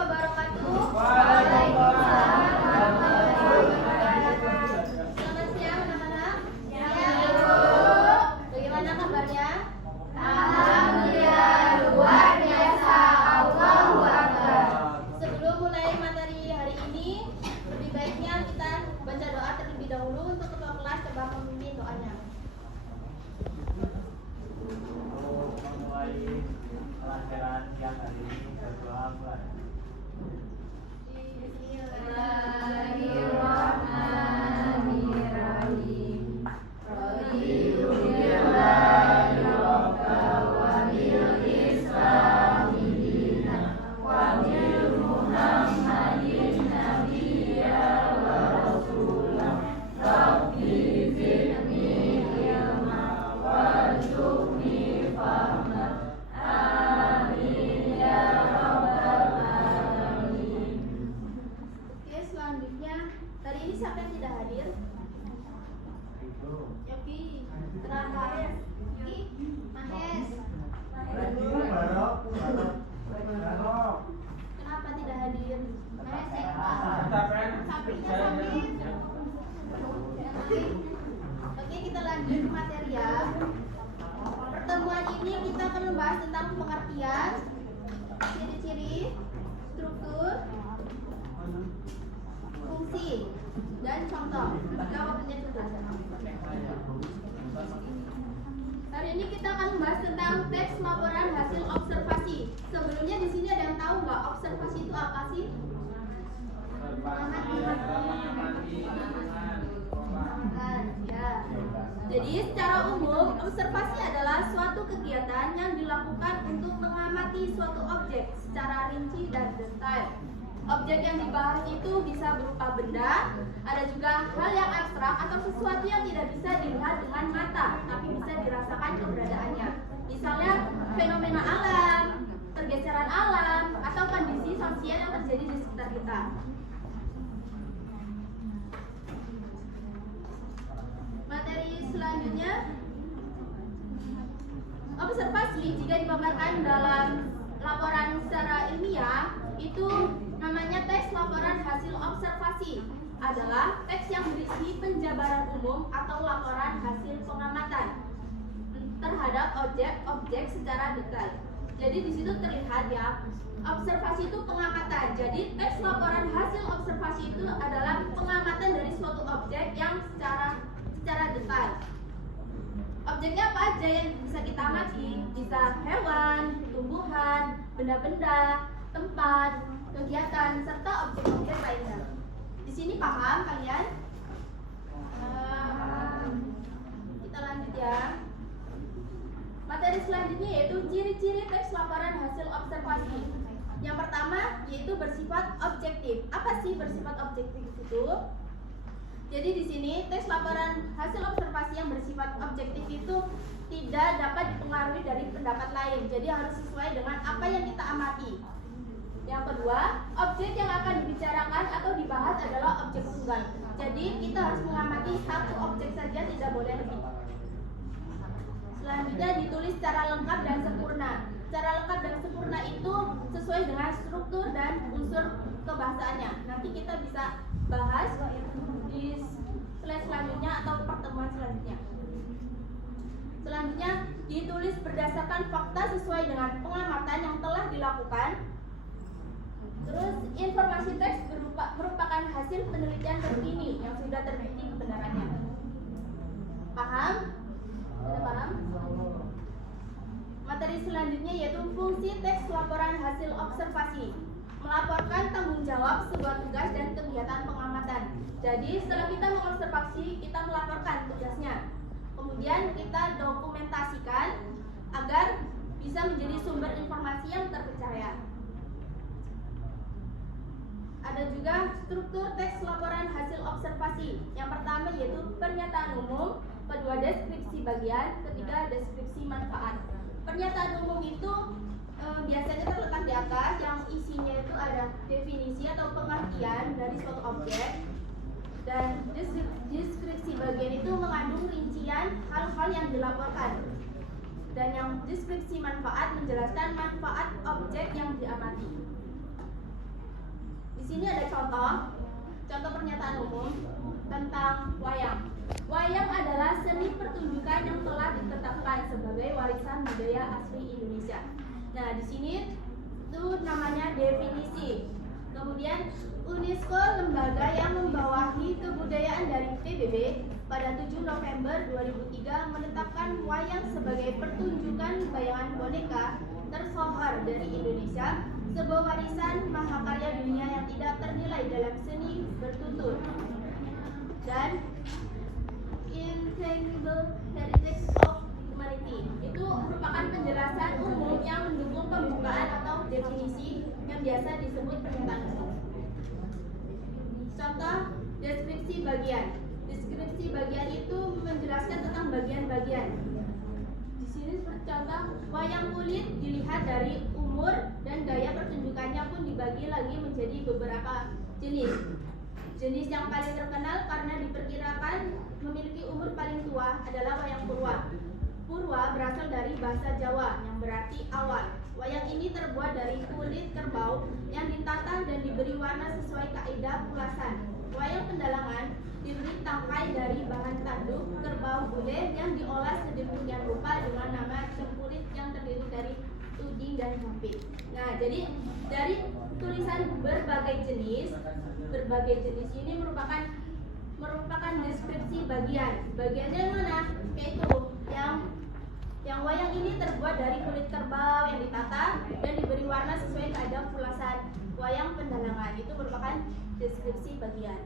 wabarakatuh. Waalaikumsalam warahmatullahi wabarakatuh. Selamat siang anak-anak. Siang, Bu. Bagaimana kabarnya? Alhamdulillah luar biasa. Allahu Akbar. Sebelum mulai materi hari ini, lebih baiknya kita baca doa terlebih dahulu. Untuk ketua kelas coba memimpin doanya. Memulai pelajaran siang hari ini berdoa mulai. Bismillahirrahmanirrahim. Hari ini siapa yang tidak hadir? Yogi. Kenapa? Yogi? Mahes. Kenapa tidak hadir? Mahes sapinya sakit. Oke, kita lanjut ke materi ya. Pertemuan ini kita akan membahas tentang pengertian, ciri-ciri, struktur, fungsi, dan contoh. Jawabannya sudah. Hari ini kita akan membahas tentang teks laporan hasil observasi. Sebelumnya di sini ada yang tahu nggak observasi itu apa sih? Ya. Jadi secara umum observasi adalah suatu kegiatan yang dilakukan untuk mengamati suatu objek secara rinci dan detail. Objek yang dibahas itu bisa berupa benda, ada juga hal yang abstrak atau sesuatu yang tidak bisa dilihat dengan mata, tapi bisa dirasakan keberadaannya. Misalnya fenomena alam, pergeseran alam, atau kondisi sosial yang terjadi di sekitar kita. Materi selanjutnya, observasi jika dipaparkan dalam laporan secara ilmiah itu namanya teks laporan hasil observasi, adalah teks yang berisi penjabaran umum atau laporan hasil pengamatan terhadap objek-objek secara detail. Jadi di situ terlihat ya, observasi itu pengamatan. Jadi teks laporan hasil observasi itu adalah pengamatan dari suatu objek yang secara detail. Objeknya apa aja yang bisa kita amati? Bisa hewan, tumbuhan, benda-benda, tempat, kegiatan, serta objek-objek lainnya. Di sini paham kalian? Kita lanjut ya. Materi selanjutnya yaitu ciri-ciri teks laporan hasil observasi. Yang pertama yaitu bersifat objektif. Apa sih bersifat objektif itu? Jadi di sini teks laporan hasil observasi yang bersifat objektif itu tidak dapat dipengaruhi dari pendapat lain. Jadi harus sesuai dengan apa yang kita amati. Yang kedua, objek yang akan dibicarakan atau dibahas adalah objek tunggal. Jadi kita harus mengamati satu objek saja, tidak boleh lebih. Selanjutnya ditulis secara lengkap dan sempurna. Secara lengkap dan sempurna itu sesuai dengan struktur dan unsur kebahasaannya. Nanti kita bisa bahas di slide selanjutnya atau pertemuan selanjutnya. Selanjutnya ditulis berdasarkan fakta sesuai dengan pengamatan yang telah dilakukan. Terus informasi teks merupakan hasil penelitian terkini yang sudah terbukti kebenarannya. Paham? Sudah paham? Materi selanjutnya yaitu fungsi teks laporan hasil observasi. Melaporkan tanggung jawab sebuah tugas dan kegiatan pengamatan. Jadi setelah kita mengobservasi, kita melaporkan tugasnya. Kemudian kita dokumentasikan agar bisa menjadi sumber informasi yang terpercaya. Ada juga struktur teks laporan hasil observasi. Yang pertama yaitu pernyataan umum, kedua deskripsi bagian, ketiga deskripsi manfaat. Pernyataan umum itu biasanya terletak di atas, yang isinya itu ada definisi atau pengertian dari suatu objek, dan deskripsi bagian itu mengandung rincian hal-hal yang dilaporkan, dan yang deskripsi manfaat menjelaskan manfaat objek yang diamati. sini ada contoh pernyataan umum tentang wayang. Wayang adalah seni pertunjukan yang telah ditetapkan sebagai warisan budaya asli Indonesia. Nah, di sini itu namanya definisi. Kemudian UNESCO, lembaga yang membawahi kebudayaan dari PBB, pada 7 November 2003 menetapkan wayang sebagai pertunjukan bayangan boneka tersohor dari Indonesia, sebuah warisan mahakarya dunia yang tidak ternilai dalam seni bertutur dan intangible heritage of humanity. Itu merupakan penjelasan umum yang mendukung pembukaan atau definisi yang biasa disebut pernyataan umum. Contoh deskripsi bagian. Deskripsi bagian itu menjelaskan tentang bagian-bagian. Di sini seperti contoh, wayang kulit dilihat dari umur dan gaya pertunjukannya pun dibagi lagi menjadi beberapa jenis. Jenis yang paling terkenal karena diperkirakan memiliki umur paling tua adalah wayang purwa. Purwa berasal dari bahasa Jawa yang berarti awal. Wayang ini terbuat dari kulit kerbau yang ditata dan diberi warna sesuai kaidah pulasan. Wayang pendalangan diberi tangkai dari bahan tanduk kerbau bule yang diolah sedemikian rupa dengan nama cempulit yang terdiri dari tuding dan jampit. Nah, jadi dari tulisan berbagai jenis ini merupakan deskripsi bagian. Bagiannya yang mana? Yaitu yang wayang ini terbuat dari kulit kerbau yang ditata dan diberi warna sesuai kaidah pulasan. Wayang pendalangan itu merupakan deskripsi bagian.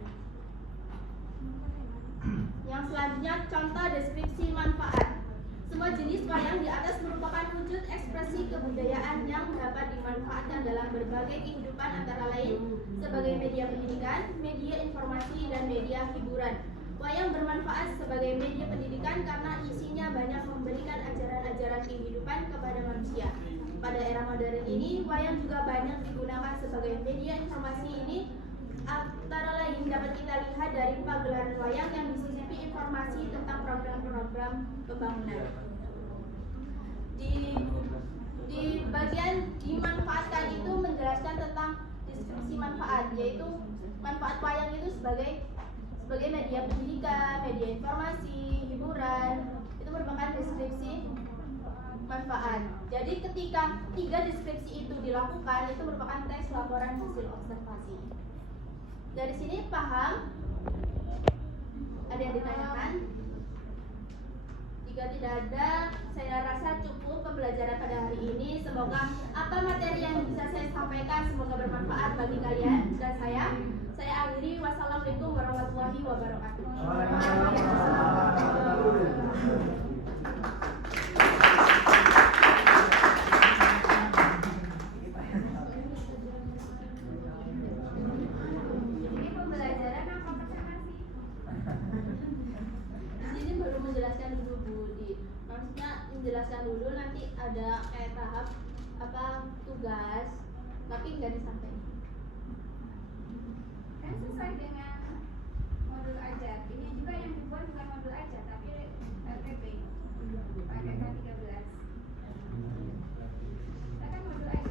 Yang selanjutnya contoh deskripsi manfaat. Semua jenis wayang di atas merupakan wujud ekspresi kebudayaan yang dapat dimanfaatkan dalam berbagai kehidupan antara lain sebagai media pendidikan, media informasi, dan media hiburan. Wayang bermanfaat sebagai media pendidikan karena isinya banyak memberikan ajaran-ajaran kehidupan kepada manusia. Pada era modern ini, wayang juga banyak digunakan sebagai media informasi ini. Antara lain dapat kita lihat dari pagelaran wayang yang disisipi informasi tentang program-program pembangunan. Di bagian dimanfaatkan itu menjelaskan tentang deskripsi manfaat, yaitu manfaat wayang itu sebagai media pendidikan, media informasi, hiburan. Itu merupakan deskripsi manfaat. Jadi ketika 3 deskripsi itu dilakukan, itu merupakan teks laporan hasil observasi. Dari sini paham? Ada yang ditanyakan? Jika tidak ada, saya rasa cukup pembelajaran pada hari ini. Semoga apa materi yang bisa saya sampaikan semoga bermanfaat bagi kalian dan saya. Saya akhiri. Wassalamualaikum warahmatullahi wabarakatuh. Menjelaskan dulu, nanti ada kayak tahap tugas, tapi nggak disampaikan. Kan sesuai dengan